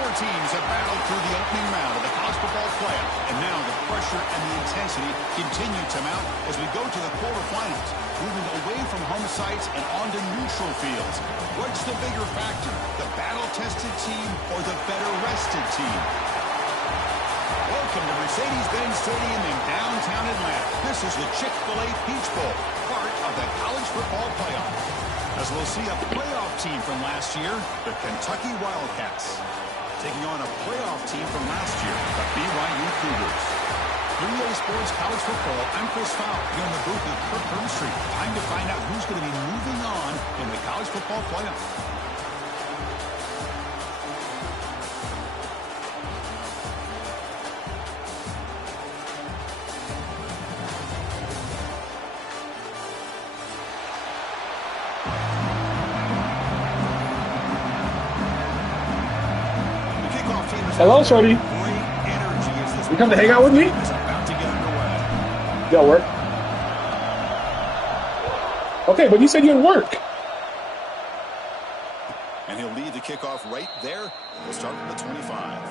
Four teams have battled through the opening round of the college football playoff, and now the pressure and the intensity continue to mount as we go to the quarterfinals, moving away from home sites and onto neutral fields. What's the bigger factor, the battle-tested team or the better-rested team? Welcome to Mercedes-Benz Stadium in downtown Atlanta. This is the Chick-fil-A Peach Bowl, part of the college football playoff. As we'll see a playoff team from last year, the Kentucky Wildcats, taking on a playoff team from last year, the BYU Cougars. 3A Sports College Football, I'm Chris Fowler, here in the booth with Kirk Hermstreet. Time to find out who's going to be moving on in the college football playoff. Hello, Shorty. You come to hang out with me? Yo, work. Okay, but you said you'd work. And he'll lead the kickoff right there. We'll start from the 25.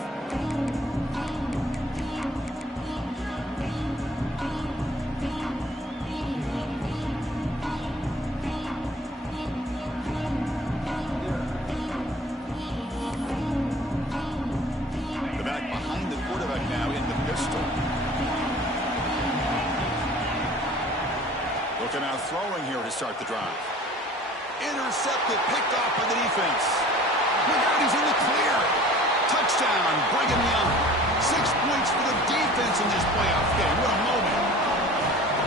Looking out throwing here to start the drive. Intercepted, picked off by the defense. Look out, he's in the clear. Touchdown, Brigham Young. 6 points for the defense in this playoff game. What a moment.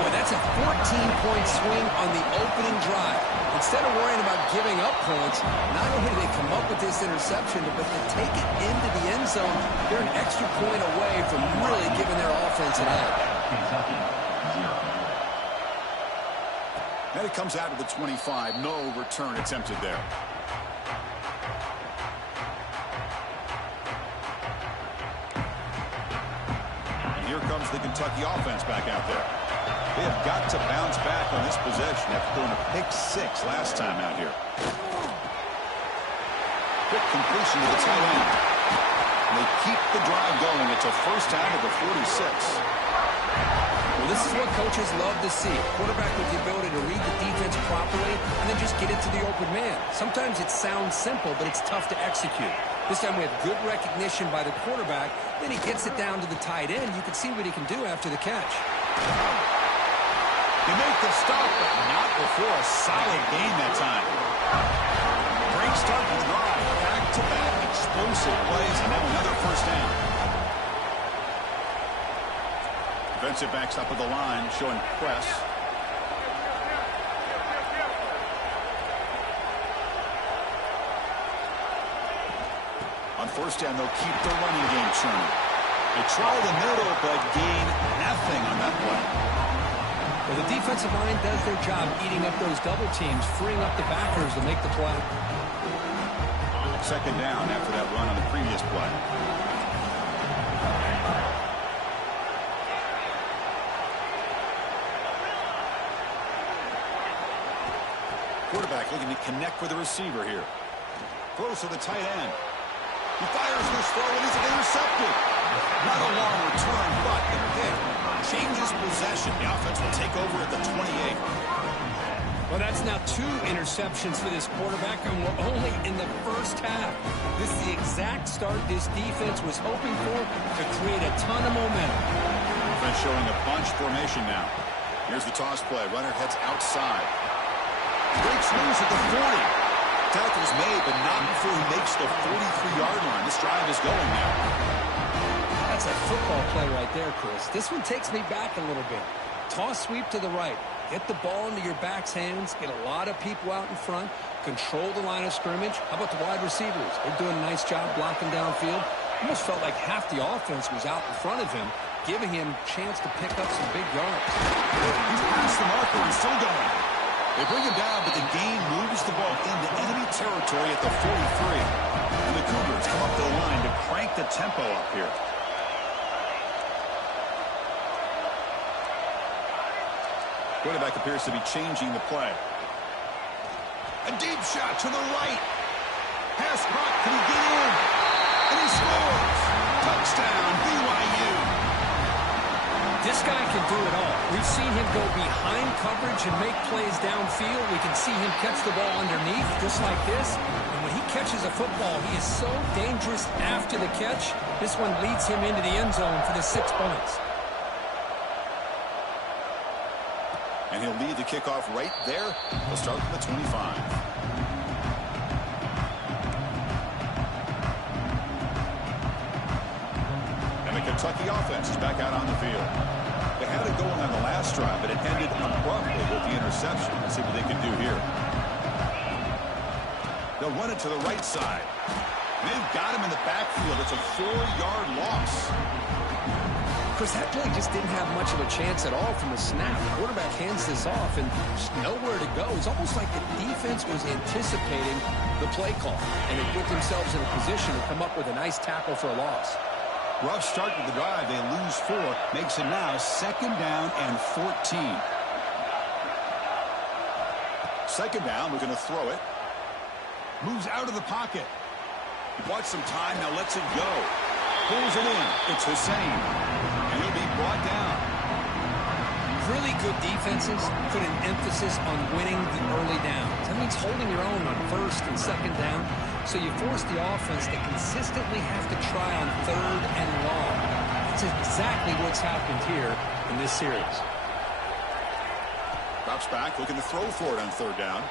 Boy, that's a 14-point swing on the opening drive. Instead of worrying about giving up points, not only did they come up with this interception, but to take it into the end zone, they're an extra point away from really giving their offense an edge. Kentucky, 0. And it comes out of the 25. No return attempted there. And here comes the Kentucky offense back out there. They have got to bounce back on this possession after throwing a pick 6 last time out here. Quick completion to the tight end. And they keep the drive going. It's a first down at the 46. Well, this is what coaches love to see. Quarterback with the ability to read the defense properly and then just get it to the open man. Sometimes it sounds simple, but it's tough to execute. This time we have good recognition by the quarterback. Then he gets it down to the tight end. You can see what he can do after the catch. You make the stop, but not before a solid game that time. Great start to the drive. Back-to-back explosive plays, and now another first down. Defensive backs up at the line, showing press. On first down, they'll keep the running game churning. They try the middle, but gain nothing on that play. Well, the defensive line does their job eating up those double teams, freeing up the backers to make the play. Second down after that run on the previous play. Quarterback looking to connect with the receiver here. Close to the tight end. He fires this throw and it's intercepted. Not a long return, but the pick changes possession. The offense will take over at the 28. Well, that's now 2 interceptions for this quarterback, and we're only in the first half. This is the exact start this defense was hoping for to create a ton of momentum. Defense showing a bunch formation now. Here's the toss play. Runner heads outside. Breaks loose at the 40. Tackle's made, but not before he makes the 43-yard line. This drive is going now. That's a football play right there, Chris. This one takes me back a little bit. Toss sweep to the right. Get the ball into your back's hands. Get a lot of people out in front. Control the line of scrimmage. How about the wide receivers? They're doing a nice job blocking downfield. Almost felt like half the offense was out in front of him, giving him a chance to pick up some big yards. He's past the marker and still going. They bring him down, but the gain moves the ball into enemy territory at the 43. And the Cougars come up the line to crank the tempo up here. Quarterback appears to be changing the play. A deep shot to the right. Pass caught. Can he get in? And he scores! Touchdown, BYU! This guy can do it all. We've seen him go behind coverage and make plays downfield. We can see him catch the ball underneath just like this. And when he catches a football, he is so dangerous after the catch. This one leads him into the end zone for the 6 points. And he'll lead the kickoff right there. He'll start from the 25. And the Kentucky offense is back out on the field. They had it going on the last drive, but it ended abruptly with the interception. Let's see what they can do here. They'll run it to the right side. They've got him in the backfield. It's a 4-yard loss. Chris, that play just didn't have much of a chance at all from the snap. The quarterback hands this off and just nowhere to go. It's almost like the defense was anticipating the play call, and they put themselves in a position to come up with a nice tackle for a loss. Rough start to the drive. They lose 4. Makes it now 2nd down and 14. 2nd down. We're going to throw it. Moves out of the pocket. Bought some time. Now lets it go. Pulls it in. It's Hussein. And he'll be brought down. Really good defenses put an emphasis on winning the early downs. That means holding your own on 1st and 2nd down. So you force the offense to consistently have to try on 3rd and long. That's exactly what's happened here in this series. Drops back, looking to throw for it on 3rd down.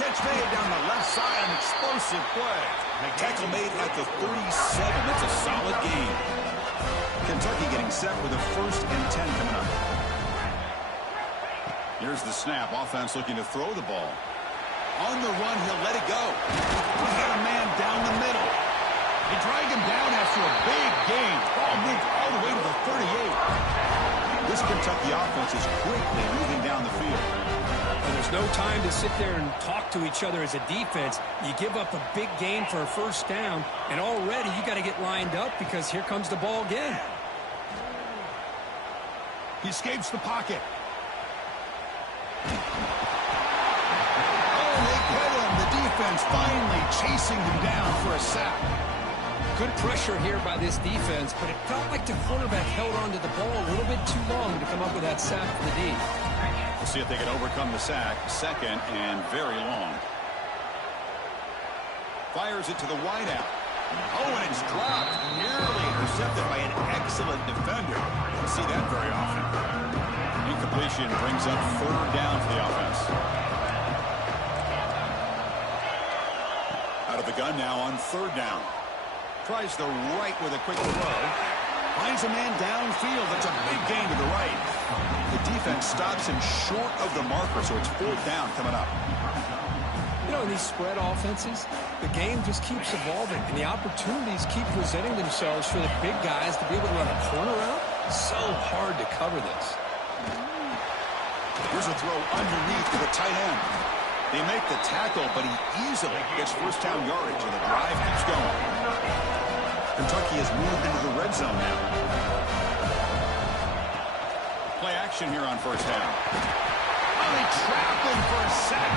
Catch made down the left side, an explosive play. Tackle made at the 37. That's a solid game. Kentucky getting set with a 1st and 10 coming up. Here's the snap. Offense looking to throw the ball. On the run, he'll let it go. He's got a man down the middle. They drag him down after a big gain. Ball moved all the way to the 38. This Kentucky offense is quickly moving down the field. And there's no time to sit there and talk to each other as a defense. You give up a big gain for a 1st down, and already you got to get lined up because here comes the ball again. He escapes the pocket. The defense finally chasing him down for a sack. Good pressure here by this defense, but it felt like the quarterback held on to the ball a little bit too long to come up with that sack for the D. We'll see if they can overcome the sack. 2nd and very long. Fires it to the wideout. Oh, and it's dropped. Nearly intercepted by an excellent defender. Don't see that very often. Incompletion brings up 3rd down for the offense. Out of the gun now on 3rd down. Tries the right with a quick throw. Finds a man downfield. That's a big gain to the right. The defense stops him short of the marker, so it's 4th down coming up. You know, in these spread offenses, the game just keeps evolving, and the opportunities keep presenting themselves for the big guys to be able to run a corner out. So hard to cover this. Here's a throw underneath to the tight end. They make the tackle, but he easily gets 1st down yardage, and the drive keeps going. Kentucky has moved into the red zone now. Play action here on 1st down. Oh, they trap him for a sack.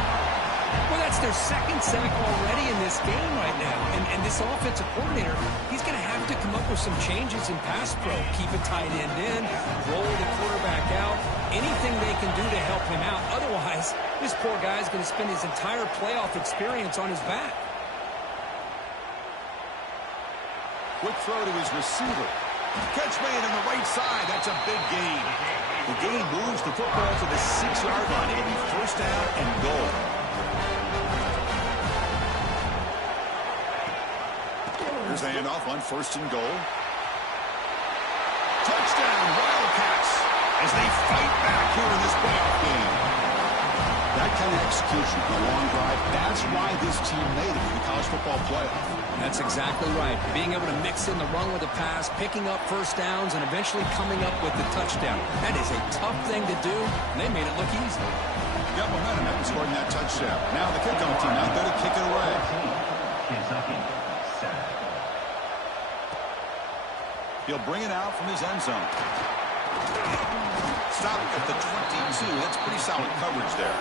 Well, that's their 2nd sack already in this game right now. And this offensive coordinator, he's going to have to come up with some changes in pass pro. Keep a tight end in, roll the quarterback out, anything they can do to help him out. Otherwise, this poor guy's going to spend his entire playoff experience on his back. Quick throw to his receiver. Catch made on the right side. That's a big gain. The gain moves the football to the 6-yard line. It'll be 1st down and goal. Here's the handoff on 1st and goal. Touchdown, Wildcats, as they fight back here in this playoff game. That kind of execution on a long drive, that's why this team made it in the college football playoff. That's exactly right. Being able to mix in the run with the pass, picking up 1st downs, and eventually coming up with the touchdown. That is a tough thing to do, and they made it look easy. Got momentum after scoring that touchdown. Now the kickoff team out there to kick it away. Kentucky, set. He'll bring it out from his end zone. Stop at the 22. That's pretty solid coverage there.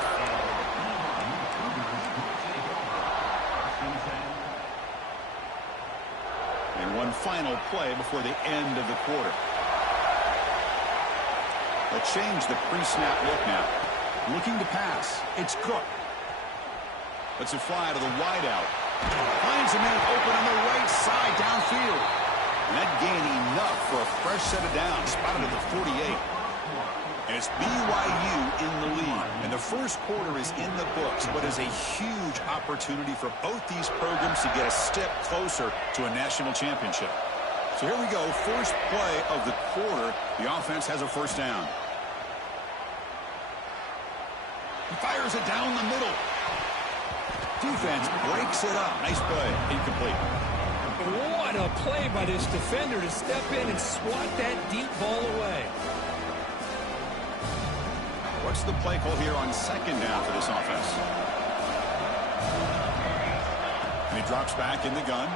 final play before the end of the quarter. They'll change the pre-snap look now. Looking to pass. It's Cook. Lets it fly to the wideout. Finds a man open on the right side downfield. And that gained enough for a fresh set of downs. Spotted at the 48. And it's BYU in the lead. And the first quarter is in the books. But is a huge opportunity for both these programs to get a step closer to a national championship. So here we go. First play of the quarter. The offense has a first down. He fires it down the middle. Defense breaks it up. Nice play. Incomplete. What a play by this defender to step in and swat that deep ball away. What's the play call here on second down for this offense? And he drops back in the gun.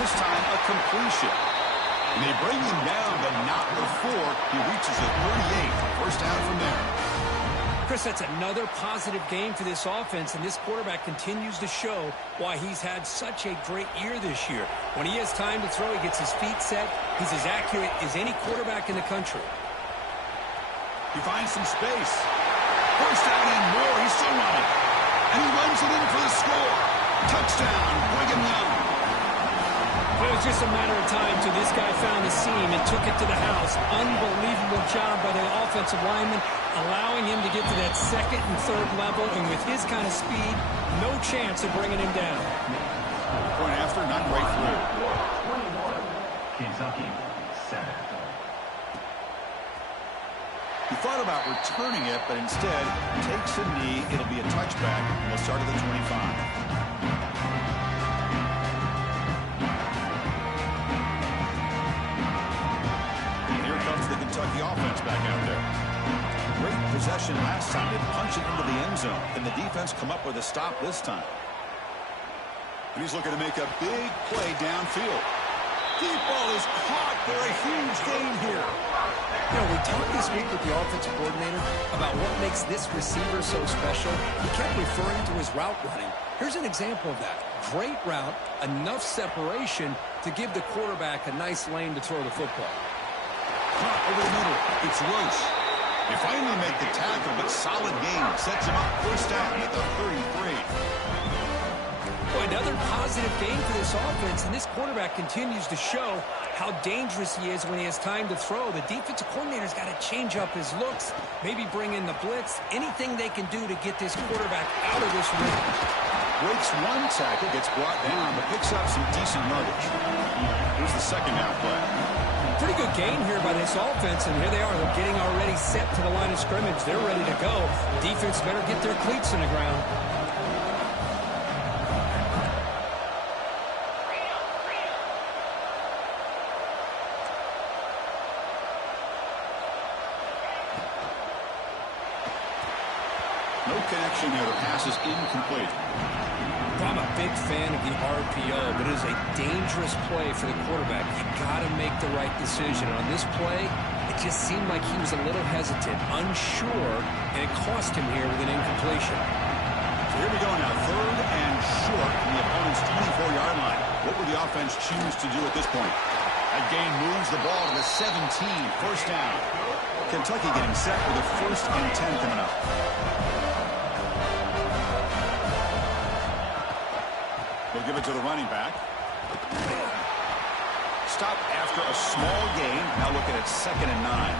This time a completion. And they bring him down, but not before he reaches the 38. First down from there. Chris, that's another positive game for this offense, and this quarterback continues to show why he's had such a great year this year. When he has time to throw, he gets his feet set. He's as accurate as any quarterback in the country. He finds some space. First down and more. He's still running. And he runs it in for the score. Touchdown, Brigham Young. It was just a matter of time till this guy found the seam and took it to the house. Unbelievable job by the offensive lineman, allowing him to get to that second and third level. And with his kind of speed, no chance of bringing him down. Point after, not right through. Kentucky, 7. He thought about returning it, but instead takes a knee. It'll be a touchback. We'll start at the 25. The Kentucky offense back out there. Great possession last time. They punch it into the end zone. Can the defense come up with a stop this time? And he's looking to make a big play downfield. Deep ball is caught for a huge gain here. You know, we talked this week with the offensive coordinator about what makes this receiver so special. He kept referring to his route running. Here's an example of that. Great route, enough separation to give the quarterback a nice lane to throw the football. Over the middle, it's Roche. They finally make the tackle, but solid game. Sets him up first down at the 33. Well, another positive game for this offense, and this quarterback continues to show how dangerous he is when he has time to throw. The defensive coordinator's got to change up his looks, maybe bring in the blitz, anything they can do to get this quarterback out of this rhythm. Breaks one tackle, gets brought down, but picks up some decent yardage. Here's the second down play. Pretty good gain here by this offense, and here they are. They're getting already set to the line of scrimmage. They're ready to go. Defense better get their cleats in the ground. No connection here. The pass is incomplete. I'm a big fan of the RPO, but it is a dangerous play for the quarterback. You got to make the right decision. On this play, it just seemed like he was a little hesitant, unsure, and it cost him here with an incompletion. So here we go now, third and short from the opponent's 24-yard line. What would the offense choose to do at this point? That gain moves the ball to the 17, first down. Kentucky getting set for the 1st and 10 coming up. They'll give it to the running back. Stop after a small gain. Now looking at 2nd and 9.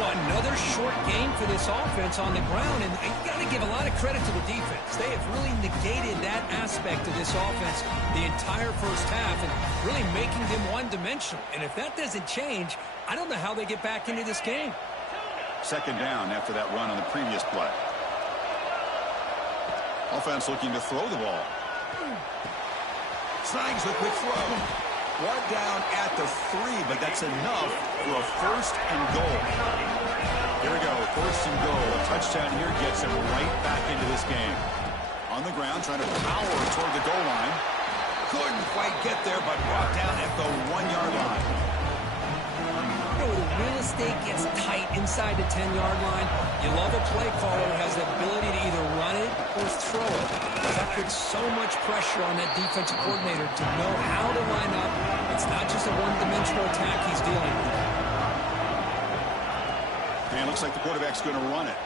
Well, another short gain for this offense on the ground, and you got to give a lot of credit to the defense. They have really negated that aspect of this offense the entire first half and really making them one-dimensional. And if that doesn't change, I don't know how they get back into this game. 2nd down after that run on the previous play. Offense looking to throw the ball. Snags the quick throw. Brought down at the 3, but that's enough for a 1st and goal. Here we go, 1st and goal. A touchdown here gets him right back into this game. On the ground, trying to power toward the goal line. Couldn't quite get there, but brought down at the 1-yard line. know, the real estate gets tight inside the 10-yard line. You love a play caller who has the ability to either run it or throw it. That puts so much pressure on that defensive coordinator to know how to line up. It's not just a one-dimensional attack he's dealing with. And it looks like the quarterback's going to run it.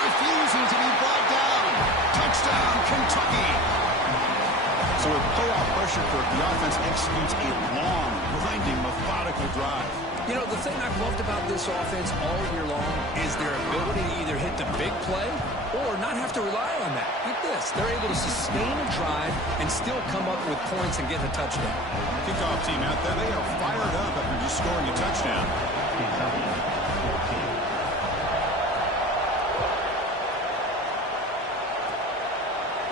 Refusing to be brought down. Touchdown, Kentucky. So with playoff pressure, the offense executes a long, grinding, methodical drive. You know, the thing I've loved about this offense all year long is their ability to either hit the big play or not have to rely on that. Get this. They're able to sustain a drive and still come up with points and get a touchdown. Kickoff team out there, they are fired up after just scoring a touchdown.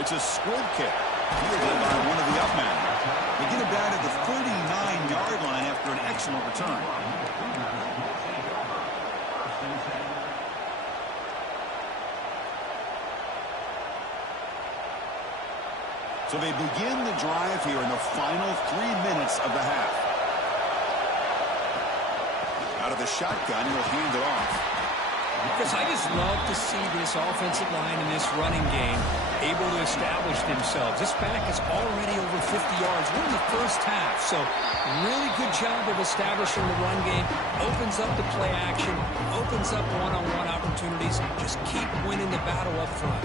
It's a squib kick. Fielded by one of the up men. They get it down at the 39-yard line after an excellent return. So they begin the drive here in the final 3 minutes of the half. Out of the shotgun, he'll hand it off. Chris, I just love to see this offensive line in this running game able to establish themselves. This back is already over 50 yards. We're in the first half, so really good job of establishing the run game. Opens up the play action, opens up one-on-one opportunities. Just keep winning the battle up front.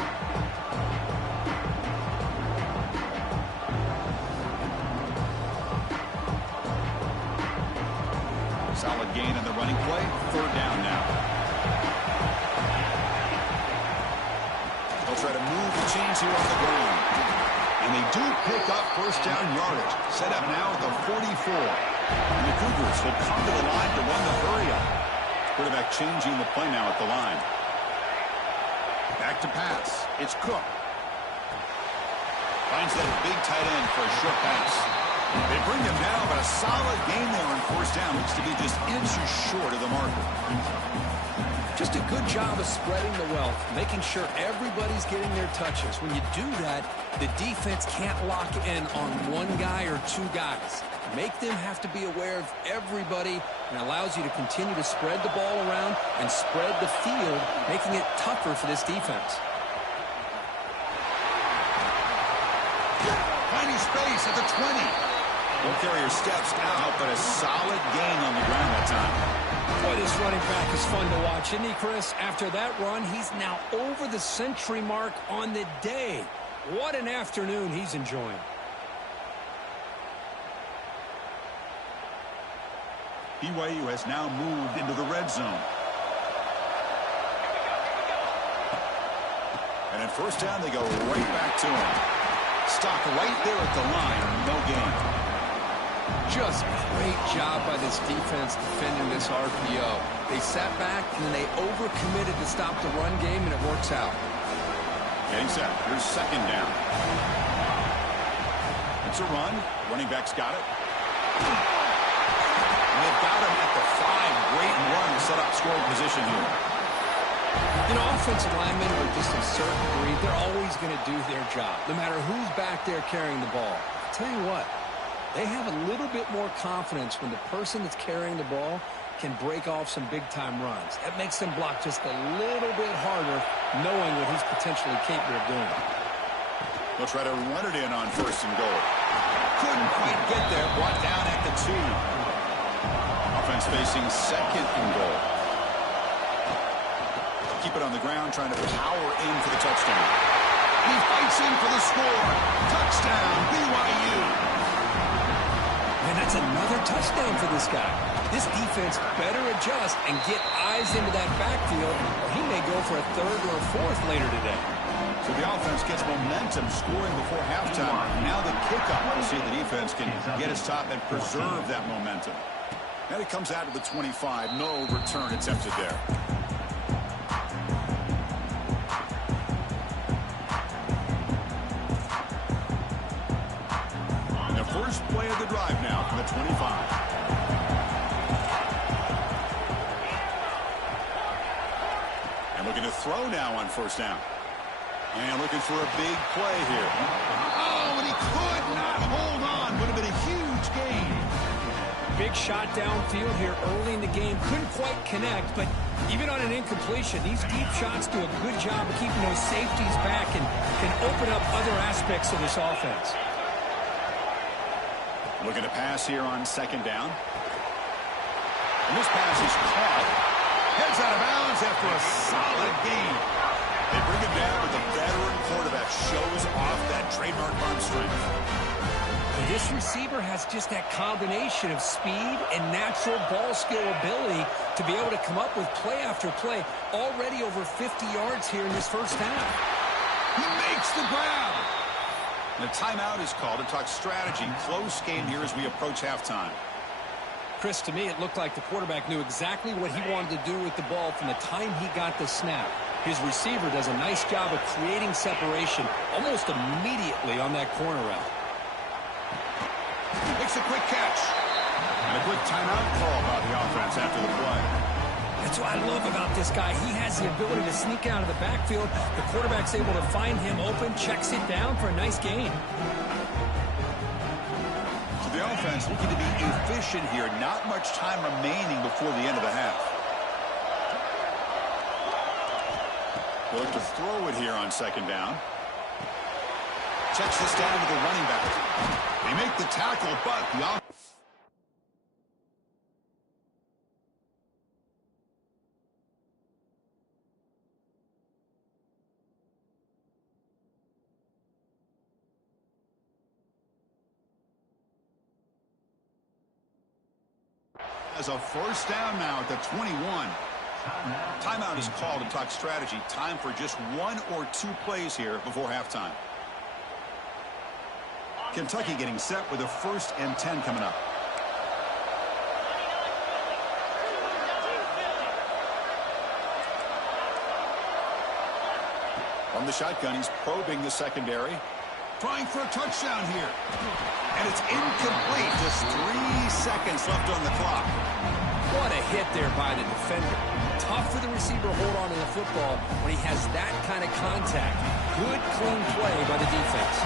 Solid gain on the running play. Third down now. They'll try to move the chains here on the ground. And they do pick up first down yardage. Set up now at the 44. And the Cougars will come to the line to run the hurry up. Quarterback changing the play now at the line. Back to pass. It's Cook. Finds that big tight end for a short pass. They bring him down, but a solid gain there on first down. Looks to be just inches short of the marker. Just a good job of spreading the wealth, making sure everybody's getting their touches. When you do that, the defense can't lock in on one guy or two guys. Make them have to be aware of everybody, and allows you to continue to spread the ball around and spread the field, making it tougher for this defense. Finding space at the 20. Ball carrier steps out, but a solid gain on the ground that time. Boy, this running back is fun to watch, isn't he, Chris? After that run, he's now over the century mark on the day. What an afternoon he's enjoying. BYU has now moved into the red zone. And at first down, they go right back to him. Stop right there at the line. No gain. Just great job by this defense defending this RPO. They sat back and then they overcommitted to stop the run game, and it works out. Getting set. Here's second down. It's a run. Running back's got it. And they've got him at the 5. Great run to set up scoring position here. You know, offensive linemen are just a certain breed. They're always going to do their job, no matter who's back there carrying the ball. I'll tell you what, they have a little bit more confidence when the person that's carrying the ball can break off some big-time runs. That makes them block just a little bit harder, knowing what he's potentially capable of doing. They'll try to run it in on first and goal. Couldn't quite get there. Brought down at the 2. Offense facing second and goal. Keep it on the ground, trying to power in for the touchdown. And he fights in for the score. Touchdown, BYU. And that's another touchdown for this guy. This defense better adjust and get eyes into that backfield, or he may go for a third or a fourth later today. So the offense gets momentum, scoring before halftime. Now the kickoff. We'll see if the defense can get its top and preserve that momentum. And it comes out to the 25. No return attempted there. First play of the drive now from the 25. And looking to throw now on first down. And looking for a big play here. Oh, and he could not hold on. Would have been a huge gain. Big good shot downfield here early in the game. Couldn't quite connect, but even on an incompletion, these deep shots do a good job of keeping those safeties back and can open up other aspects of this offense. Looking to pass here on second down. And this pass is caught. Heads out of bounds after a solid gain. They bring him down, but the veteran quarterback shows off that trademark arm strength. This receiver has just that combination of speed and natural ball skill ability to be able to come up with play after play. Already over 50 yards here in this first half. He makes the grab. And a timeout is called to talk strategy. Close game here as we approach halftime. Chris, to me, it looked like the quarterback knew exactly what he wanted to do with the ball from the time he got the snap. His receiver does a nice job of creating separation almost immediately on that corner route. Makes a quick catch. And a quick timeout call by the offense after the play. That's what I love about this guy. He has the ability to sneak out of the backfield. The quarterback's able to find him open, checks it down for a nice gain. So the offense looking to be efficient here. Not much time remaining before the end of the half. They'll look to throw it here on second down. Checks this down to the running back. They make the tackle, but the offense. As a first down now at the 21. Timeout is called to talk strategy. Time for just 1 or 2 plays here before halftime. Kentucky getting set with a 1st and 10 coming up. From the shotgun, he's probing the secondary. Trying for a touchdown here. And it's incomplete. Just 3 seconds left on the clock. What a hit there by the defender. Tough for the receiver to hold on to the football when he has that kind of contact. Good, clean play by the defense.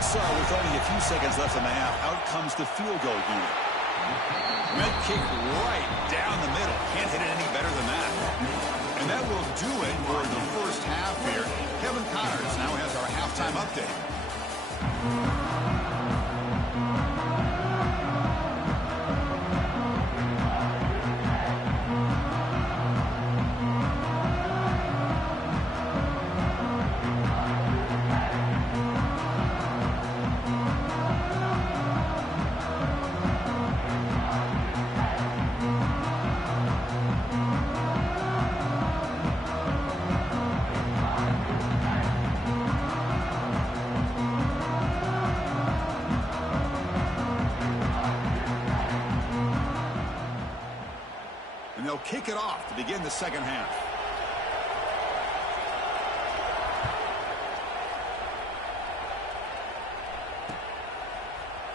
So, with only a few seconds left in the half, out comes the field goal unit. Red kick right down the middle. Can't hit it any better than that. And that will do it for the first half here. Kevin Connors now has our halftime update. And they'll kick it off to begin the second half.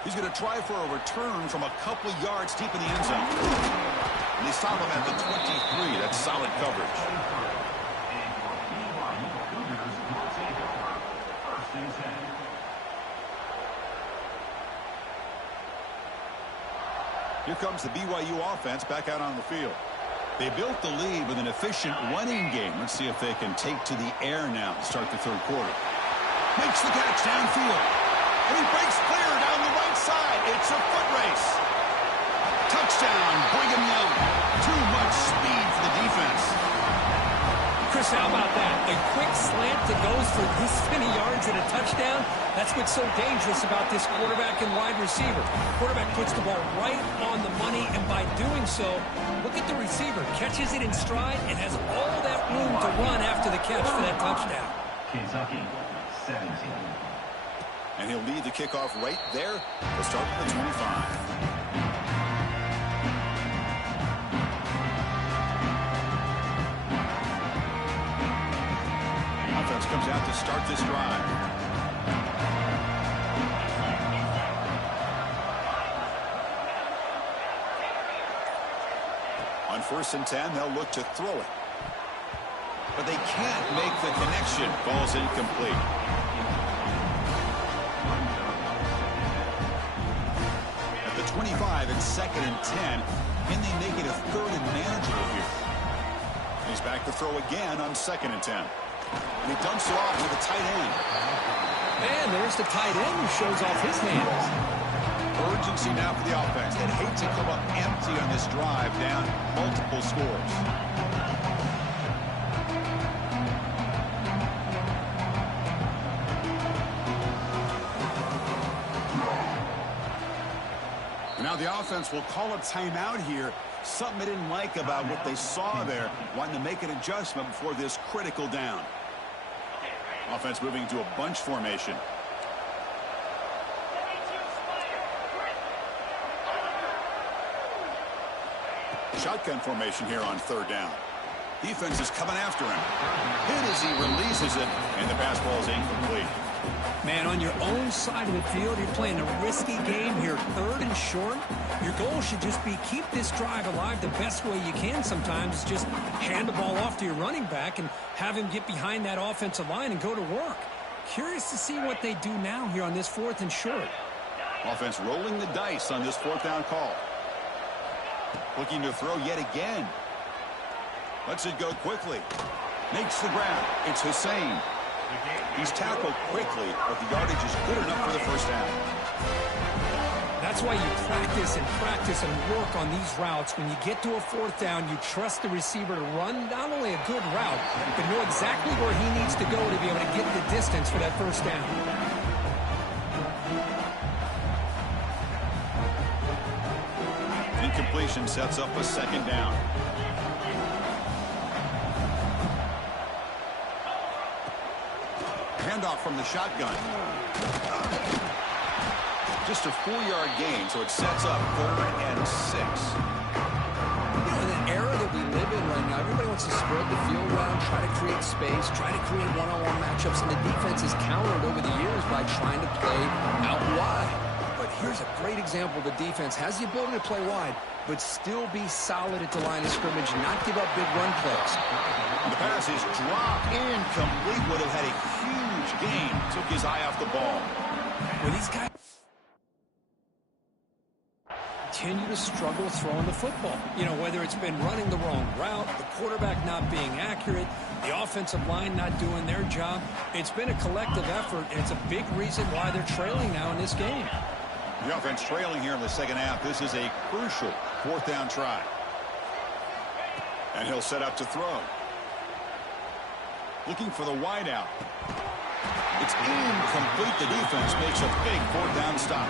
He's going to try for a return from a couple of yards deep in the end zone. And they stop him at the 23. That's solid coverage. Here comes the BYU offense back out on the field. They built the lead with an efficient running game. Let's see if they can take to the air now to start the third quarter. Makes the catch downfield. And he breaks clear down the right side. It's a foot race. Touchdown, Brigham Young. Too much speed for the defense. Chris, how about that? A quick slant that goes for this many yards and a touchdown. That's what's so dangerous about this quarterback and wide receiver. Quarterback puts the ball right on the money, and by doing so, look at the receiver. Catches it in stride and has all that room to run after the catch for that touchdown. Kentucky, 17. And he'll lead the kickoff right there. We'll start with the 25. Offense comes out to start this drive. On 1st and 10, they'll look to throw it. But they can't make the connection. Ball's incomplete. At the the 25 and 2nd and 10. Can they make it a 3rd and manageable here? He's back to throw again on 2nd and 10. And he dumps it off to the tight end. And there's the tight end who shows off his hands. Urgency now for the offense. They'd hate to come up empty on this drive, down multiple scores. Now the offense will call a timeout here. Something they didn't like about what they saw there. Wanting to make an adjustment before this critical down. Offense moving into a bunch formation. Shotgun formation here on 3rd down. Defense is coming after him. Hit as he releases it, and the pass ball is incomplete. Man, on your own side of the field, you're playing a risky game here, 3rd and short. Your goal should just be keep this drive alive the best way you can sometimes. Just hand the ball off to your running back and have him get behind that offensive line and go to work. Curious to see what they do now here on this 4th and short. Offense rolling the dice on this 4th down call. Looking to throw yet again. Lets it go quickly. Makes the grab. It's Hussein. He's tackled quickly, but the yardage is good enough for the 1st down. That's why you practice and work on these routes. When you get to a 4th down, you trust the receiver to run not only a good route, but know exactly where he needs to go to be able to get the distance for that 1st down. Incompletion sets up a 2nd down. Handoff from the shotgun. Just a 4-yard gain, so it sets up 3rd and 6. You know, in the era that we live in right now, everybody wants to spread the field around, try to create space, try to create one-on-one matchups, and the defense has countered over the years by trying to play out wide. But here's a great example. The defense has the ability to play wide, but still be solid at the line of scrimmage and not give up big run plays. The pass is dropped incomplete. Would have had a huge gain. Took his eye off the ball. Well, these guys continue to struggle throwing the football. You know, whether it's been running the wrong route, the quarterback not being accurate, the offensive line not doing their job. It's been a collective effort, and it's a big reason why they're trailing now in this game. The offense trailing here in the 2nd half. This is a crucial 4th down try. And he'll set up to throw. Looking for the wide out. It's incomplete. The defense makes a big 4th down stop.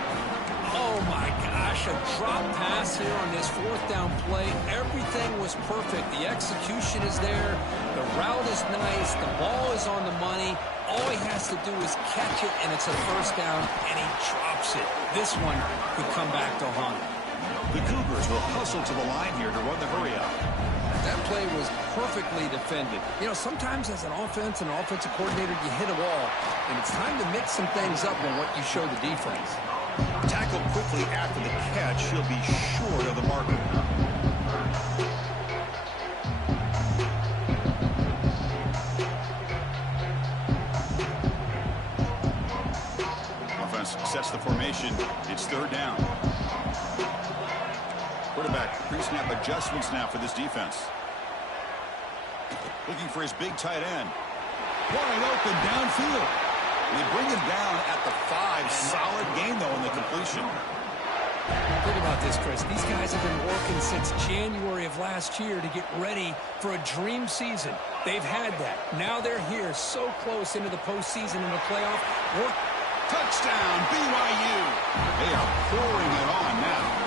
Oh my gosh, a drop pass here on this 4th down play. Everything was perfect. The execution is there. The route is nice. The ball is on the money. All he has to do is catch it, and it's a 1st down, and he drops it. This one could come back to haunt him. The Cougars will hustle to the line here to run the hurry up. That play was perfectly defended. You know, sometimes as an offense and an offensive coordinator, you hit a wall, and it's time to mix some things up on what you show the defense. Tackled quickly after the catch. He'll be short of the marker. Offense sets the formation. It's 3rd down. Quarterback pre-snap adjustments now for this defense. Looking for his big tight end. Wide open downfield. They bring him down at the 5. Solid gain, though, in the completion. Think about this, Chris. These guys have been working since January of last year to get ready for a dream season. They've had that. Now they're here, so close into the postseason and the playoff. Touchdown, BYU. They are pouring it on now.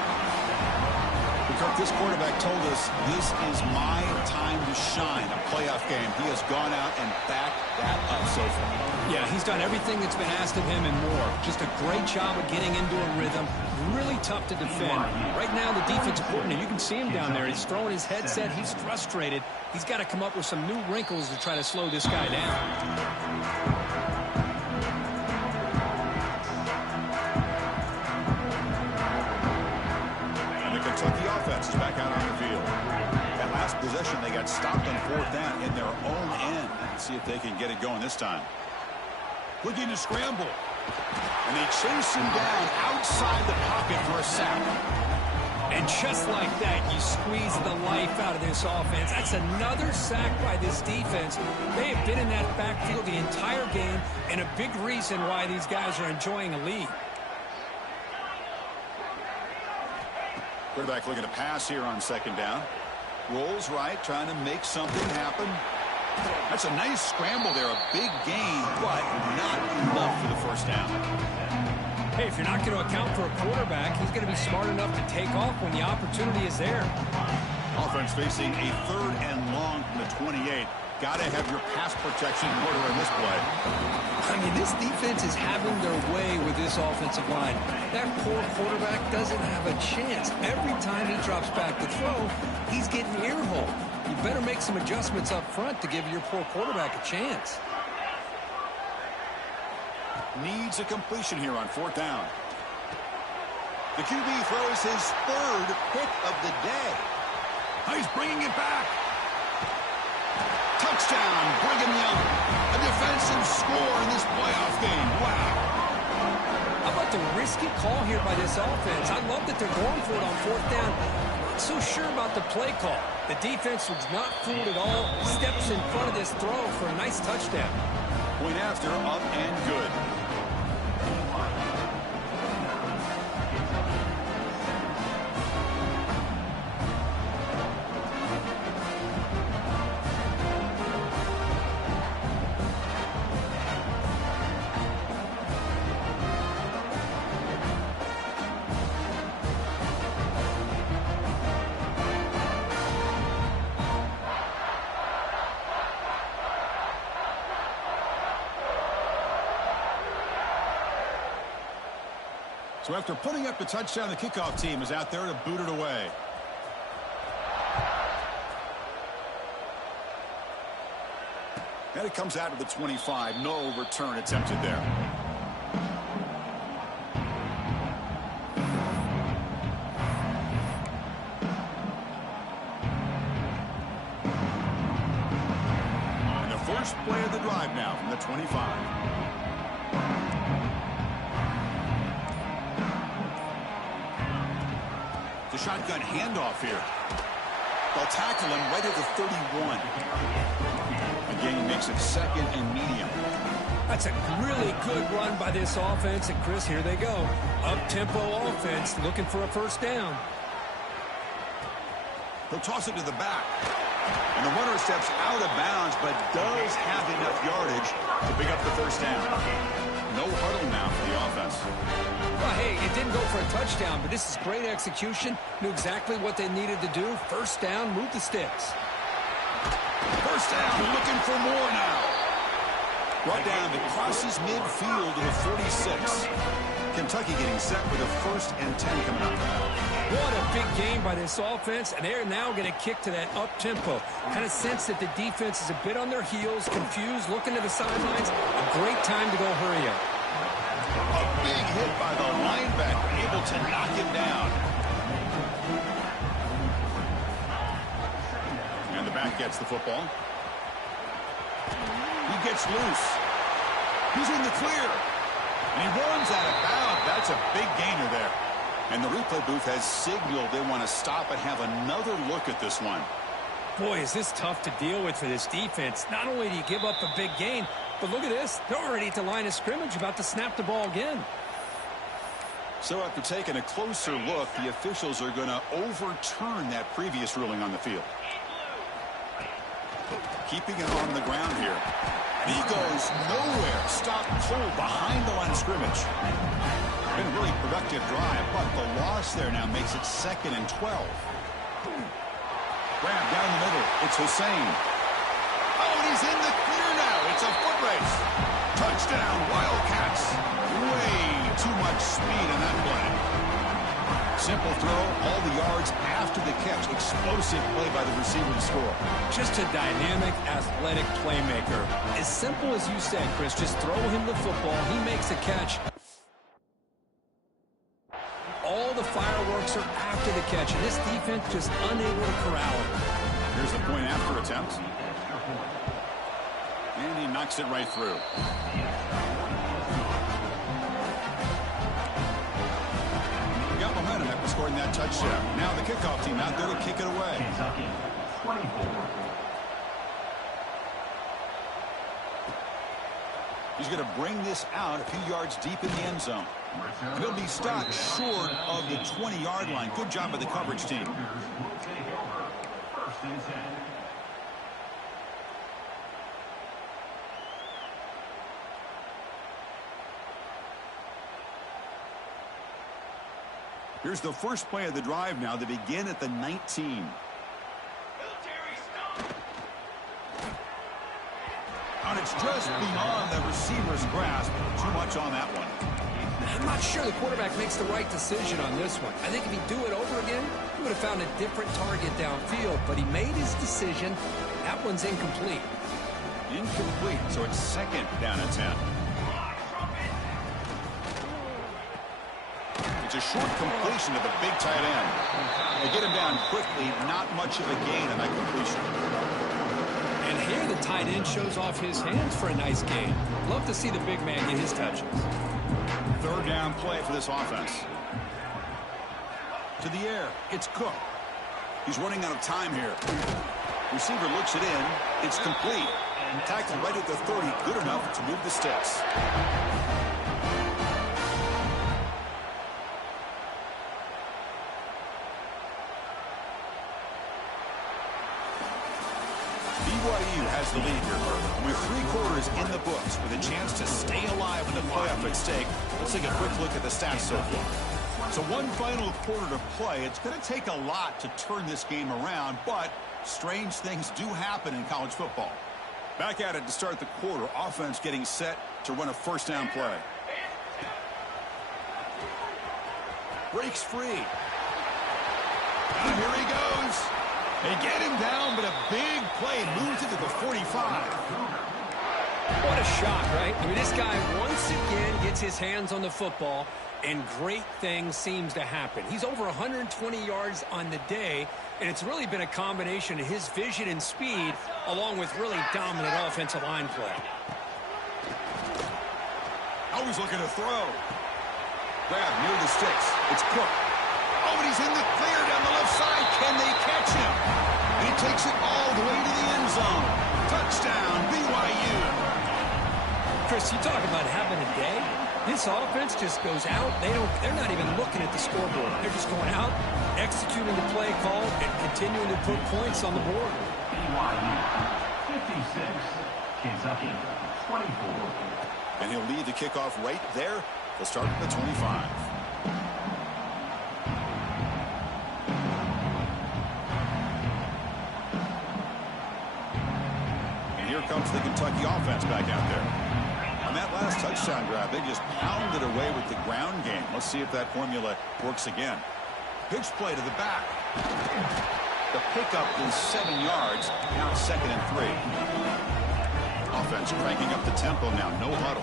Kirk, this quarterback told us this is my time to shine, a playoff game. He has gone out and backed that up so far. Yeah, he's done everything that's been asked of him and more. Just a great job of getting into a rhythm. Really tough to defend. Right now, the defensive coordinator, you can see him down there. He's throwing his headset. He's frustrated. He's got to come up with some new wrinkles to try to slow this guy down. Kentucky offense is back out on the field. That last possession, they got stopped on 4th down in their own end. Let's see if they can get it going this time. Looking to scramble. And they chase him down outside the pocket for a sack. And just like that, you squeeze the life out of this offense. That's another sack by this defense. They have been in that backfield the entire game, and a big reason why these guys are enjoying a lead. Quarterback looking to pass here on second down. Rolls right, trying to make something happen. That's a nice scramble there, a big gain, but not enough for the first down. Hey, if you're not going to account for a quarterback, he's going to be smart enough to take off when the opportunity is there. Offense facing a 3rd and long from the 28. Got to have your pass protection in order in this play. I mean, this defense is having their way with this offensive line. That poor quarterback doesn't have a chance. Every time he drops back to throw, he's getting earholed. You better make some adjustments up front to give your poor quarterback a chance. Needs a completion here on 4th down. The QB throws his 3rd pick of the day. He's bringing it back. Touchdown, Brigham Young. A defensive score in this playoff game. Wow. How about the risky call here by this offense? I love that they're going for it on 4th down. Not so sure about the play call. The defense was not fooled at all. Steps in front of this throw for a nice touchdown. Point after, up and good. So after putting up the touchdown, the kickoff team is out there to boot it away. And it comes out of the 25. No return attempted there. And the first play of the drive now from the 25. Shotgun handoff here. They'll tackle him right at the 31. The gain makes it 2nd and medium. That's a really good run by this offense. And, Chris, here they go. Up-tempo offense looking for a first down. He'll toss it to the back. And the runner steps out of bounds, but does have enough yardage to pick up the first down. No huddle now for the offense. Well, hey, it didn't go for a touchdown, but this is great execution. Knew exactly what they needed to do. First down, move the sticks. First down, looking for more now. Brought down, it crosses midfield to the 46. Kentucky getting set with a 1st and 10 coming up. What a big game by this offense, and they're now going to kick to that up-tempo. Kind of sense that the defense is a bit on their heels, confused, looking to the sidelines. A great time to go hurry up. A big hit by the linebacker, able to knock him down. And the back gets the football. He gets loose. He's in the clear. And he runs out of bounds. That's a big gainer there. And the replay booth has signaled they want to stop and have another look at this one. Boy, is this tough to deal with for this defense. Not only do you give up a big gain, but look at this. They're already at the line of scrimmage, about to snap the ball again. So after taking a closer look, the officials are going to overturn that previous ruling on the field. Keeping it on the ground here. And he goes nowhere. Stop cold behind the line of scrimmage. Been a really productive drive, but the loss there now makes it 2nd and 12. Grab down the middle. It's Hussein. Oh, and he's in the clear now. It's a foot race. Touchdown, Wildcats. Way too much speed in that play. Simple throw, all the yards after the catch. Explosive play by the receiver to score. Just a dynamic, athletic playmaker. As simple as you said, Chris, just throw him the football. He makes a catch. All the fireworks are after the catch, and this defense just unable to corral it. Here's the point after attempt. And he knocks it right through. scoring that touchdown. Now the kickoff team out there to kick it away. Kentucky, 24. He's going to bring this out a few yards deep in the end zone. And he'll be stopped short of the 20-yard line. Good job by the coverage team. First and 10. Here's the first play of the drive now. They begin at the 19. And it's just beyond the receiver's grasp. Too much on that one. I'm not sure the quarterback makes the right decision on this one. I think if he'd do it over again, he would have found a different target downfield, but he made his decision. That one's incomplete. Incomplete, so it's second down and 10. It's a short completion to the big tight end. They get him down quickly, not much of a gain on that completion. And here the tight end shows off his hands for a nice gain. Love to see the big man get his touches. Third down play for this offense. To the air, it's Cook. He's running out of time here. Receiver looks it in. It's complete. Tackled right at the 30. Good enough to move the sticks. BYU has the lead here. With 3 quarters in the books, with a chance to stay alive in the playoff at stake. Let's take a quick look at the stats so far. So one final quarter to play. It's going to take a lot to turn this game around, but strange things do happen in college football. Back at it to start the quarter. Offense getting set to run a first down play. Breaks free. And here he goes. They get him down, but a big play moves it to the 45. What a shot, right? I mean, this guy once again gets his hands on the football, and great things seems to happen. He's over 120 yards on the day, and it's really been a combination of his vision and speed, along with really dominant offensive line play. Always looking to throw. Grab near the sticks. It's Cook. Oh, and he's in the clear down the left side. Can they catch him? He takes it all the way to the end zone. Touchdown, BYU. Chris, you talk about having a day. This offense just goes out. They're not even looking at the scoreboard. They're just going out, executing the play call, and continuing to put points on the board. BYU, 56. Kentucky, 24. And he'll lead the kickoff right there. They'll start at the 25. Here comes the Kentucky offense back out there. On that last touchdown grab, they just pounded away with the ground game. Let's see if that formula works again. Pitch play to the back. The pickup is 7 yards. Now second and 3. Offense cranking up the tempo now. No huddle.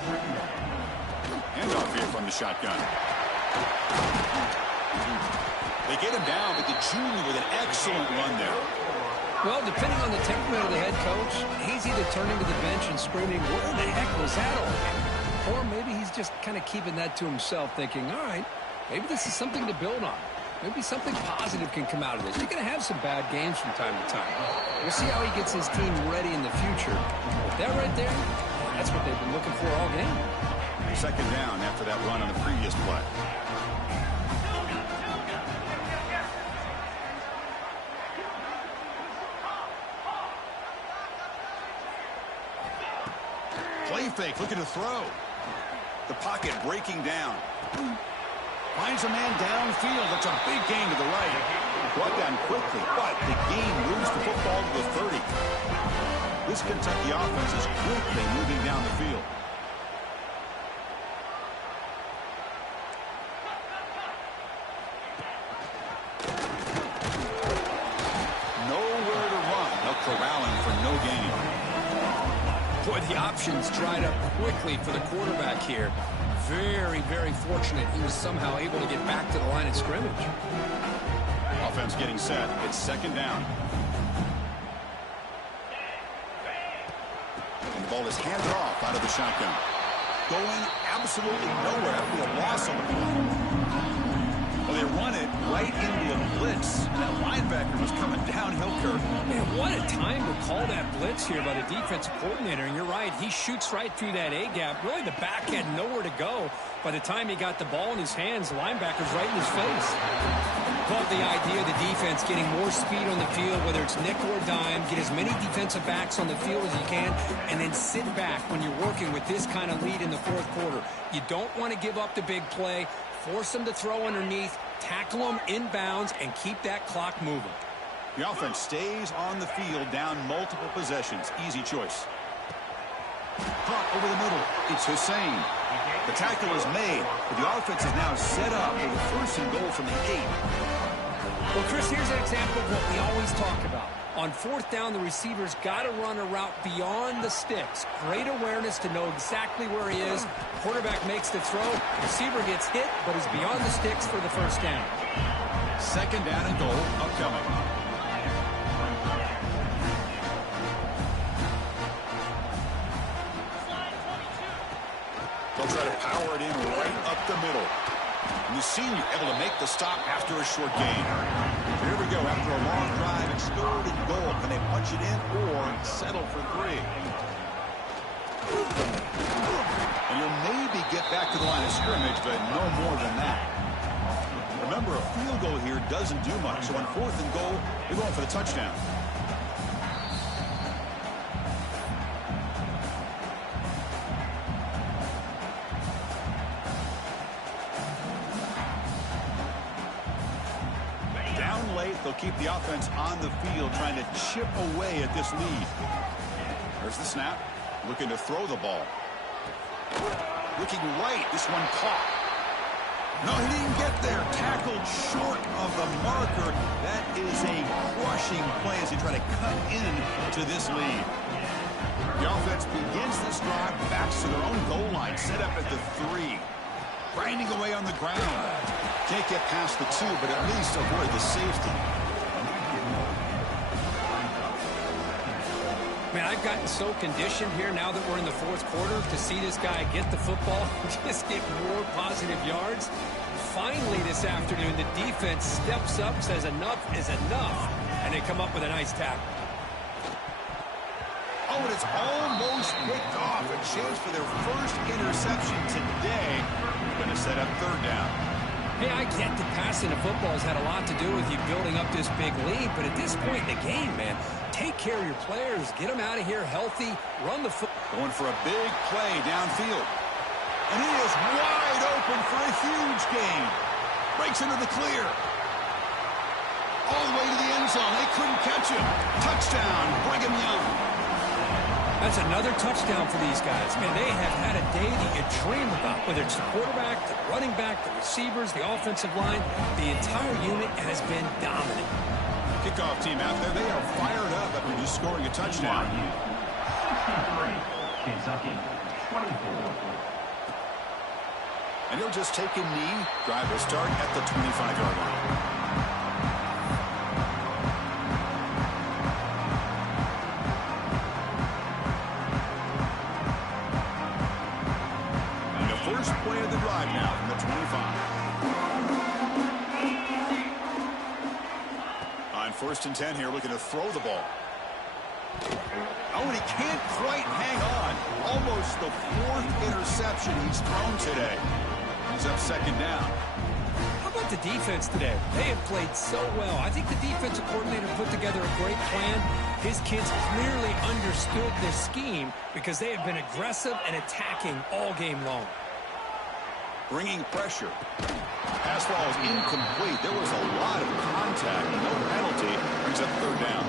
Handoff here from the shotgun. They get him down, but the junior with an excellent run there. Well, depending on the temperament of the head coach, he's either turning to the bench and screaming, where the heck was that all? Or maybe he's just kind of keeping that to himself, thinking, all right, maybe this is something to build on. Maybe something positive can come out of this. You're going to have some bad games from time to time. We'll see how he gets his team ready in the future. But that right there, that's what they've been looking for all game. Second down after that run on the previous play. Play fake, looking to throw. The pocket breaking down. Finds a man downfield. That's a big gain to the right. Brought down quickly, but the gain moves the football to the 30. This Kentucky offense is quickly moving down the field. Nowhere to run. They'll corral him for no gain. Boy, the options dried up quickly for the quarterback here. Very, very fortunate he was somehow able to get back to the line of scrimmage. Offense getting set. It's second down. And the ball is handed off out of the shotgun. Going absolutely nowhere. It'll be a loss on the play. Well, they run it right into a blitz. And that linebacker was coming downhill, Kirk. Man, what a time to call that blitz here by the defensive coordinator. And you're right, he shoots right through that A-gap. Really, the back had nowhere to go. By the time he got the ball in his hands, the linebacker's right in his face. Love the idea of the defense getting more speed on the field, whether it's nickel or dime, get as many defensive backs on the field as you can, and then sit back when you're working with this kind of lead in the fourth quarter. You don't want to give up the big play, force them to throw underneath, tackle them inbounds, and keep that clock moving. The offense stays on the field down multiple possessions. Easy choice. Caught over the middle. It's Hussein. The tackle is made, but the offense is now set up for the 1st and goal from the 8. Well, Chris, here's an example of what we always talk about. On 4th down, the receiver's got to run a route beyond the sticks. Great awareness to know exactly where he is. Quarterback makes the throw. Receiver gets hit, but is beyond the sticks for the 1st down. 2nd down and goal upcoming. They'll try to power it in right up the middle. And the senior able to make the stop after a short gain. Here we go. After a long drive, it's 3rd and goal. Can they punch it in or settle for 3? And you'll maybe get back to the line of scrimmage, but no more than that. Remember, a field goal here doesn't do much. So on 4th and goal, they're going for the touchdown. They'll keep the offense on the field, trying to chip away at this lead. There's the snap. Looking to throw the ball. Looking right. This one caught. No, he didn't get there. Tackled short of the marker. That is a crushing play as they try to cut in to this lead. The offense begins this drive, backs to their own goal line, set up at the 3. Grinding away on the ground. Can't get past the 2, but at least avoid the safety. Man, I've gotten so conditioned here now that we're in the 4th quarter to see this guy get the football, just get more positive yards. Finally this afternoon, the defense steps up, says enough is enough, and they come up with a nice tackle. Oh, and it's almost picked off. A chance for their 1st interception today. Going to set up 3rd down. Hey, I get that passing the football has had a lot to do with you building up this big lead, but at this point in the game, man, take care of your players, get them out of here healthy, run the football. Going for a big play downfield. And he is wide open for a huge gain. Breaks into the clear. All the way to the end zone. They couldn't catch him. Touchdown, Brigham Young. That's another touchdown for these guys. Man, they have had a day that you dream about, whether it's the quarterback, the running back, the receivers, the offensive line. The entire unit has been dominant. Kickoff team out there, they are fired up after just scoring a touchdown. Kentucky, 24. And he'll just take a knee. Drive will start at the 25-yard line. Play of the drive now from the 25. On 1st and 10 here, looking to throw the ball. Oh, and he can't quite hang on. Almost the 4th interception he's thrown today. He's up 2nd down. How about the defense today? They have played so well. I think the defensive coordinator put together a great plan. His kids clearly understood the scheme because they have been aggressive and attacking all game long. Bringing pressure. Pass ball is incomplete. There was a lot of contact. No penalty. Brings up 3rd down.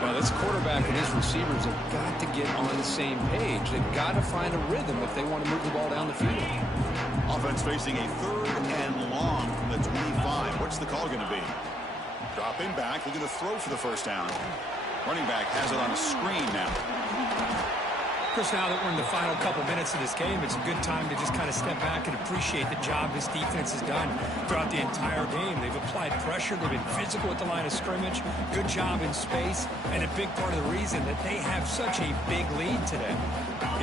Well, this quarterback and his receivers have got to get on the same page. They've got to find a rhythm if they want to move the ball down the field. Offense facing a 3rd and long from the 25. What's the call going to be? Dropping back. Looking to throw for the 1st down. Running back has it on a screen now. Chris, now that we're in the final couple minutes of this game, it's a good time to just kind of step back and appreciate the job this defense has done throughout the entire game. They've applied pressure. They've been physical at the line of scrimmage. Good job in space. And a big part of the reason that they have such a big lead today.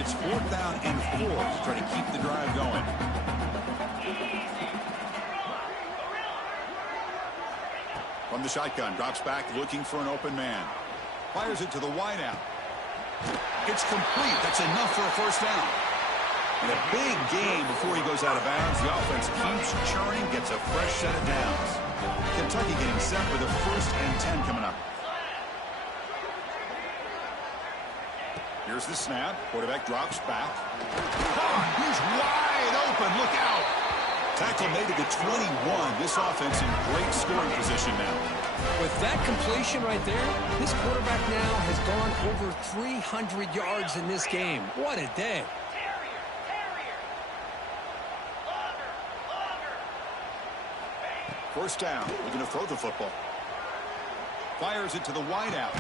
It's 4th down and 4 to try to keep the drive going. From the shotgun, drops back looking for an open man. Fires it to the wideout. It's complete. That's enough for a first down. And a big game before he goes out of bounds. The offense keeps churning, gets a fresh set of downs. Kentucky getting set for the 1st and 10 coming up. Here's the snap. Quarterback drops back. He's wide open. Look out. Tackle made to the 21. This offense in great scoring position now. With that completion right there, this quarterback now has gone over 300 yards in this game. What a day. First down. Looking to throw the football. Fires it to the wideout.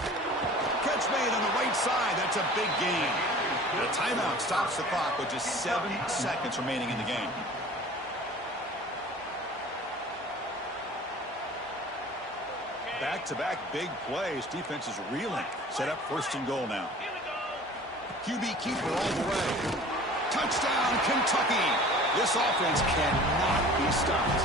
Catch made on the right side. That's a big gain. The timeout stops the clock with just 7 seconds remaining in the game. Back-to-back big plays. Defense is reeling. Set up 1st and goal now. QB keeper all the way. Touchdown, Kentucky. This offense cannot be stopped.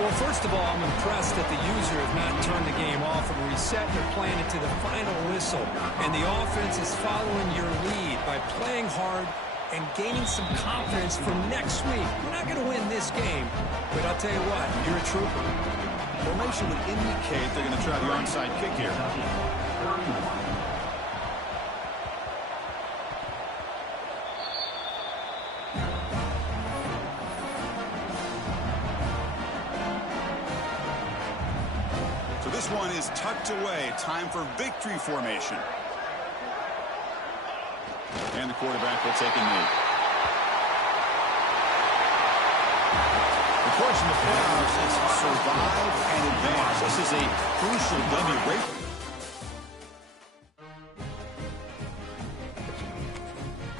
Well, first of all, I'm impressed that the user has not turned the game off and reset their plan to the final whistle. And the offense is following your lead by playing hard and gaining some confidence for next week. We're not going to win this game, but I'll tell you what, you're a trooper. Formation would indicate they're going to try the onside kick here. So this one is tucked away. Time for victory formation. And the quarterback will take a knee. The course in the playoffs is survive and advance. This is a crucial W.